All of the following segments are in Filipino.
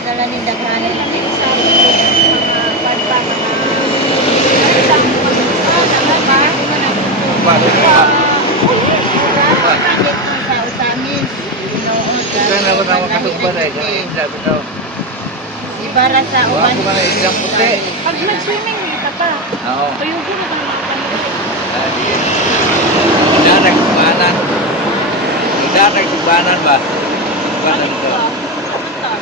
Dala ni daghan sa mga pagpa ibara sa uban. Pag nag-swimming dito ka. Oo. Tuyugin na Dadak subanan ba? Subanan ko.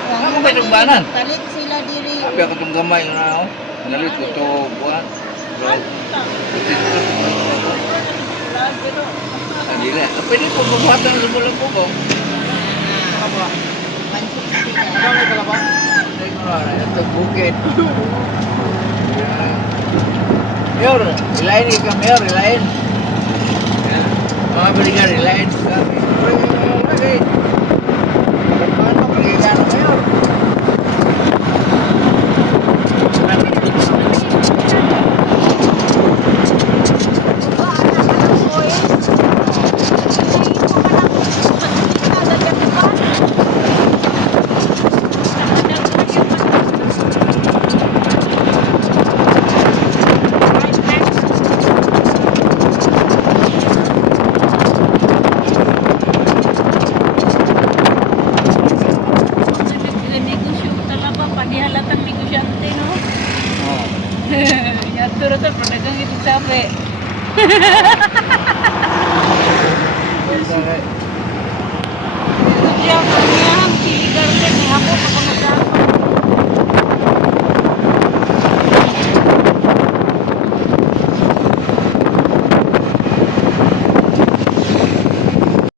Ano ba subanan? Kalit sila diri. Sabi ako itong gamay na ako. Nalit ko ito buwan. Hindi na. Pwede po mabuhatan sa bulang po ko. Ito bukit. Mayor, ilain ka Mayor, ilain. Mga balikan, ilain. Okay. Paano balikan Mayor? puti. Diyan, kanyang chili garden. Ako,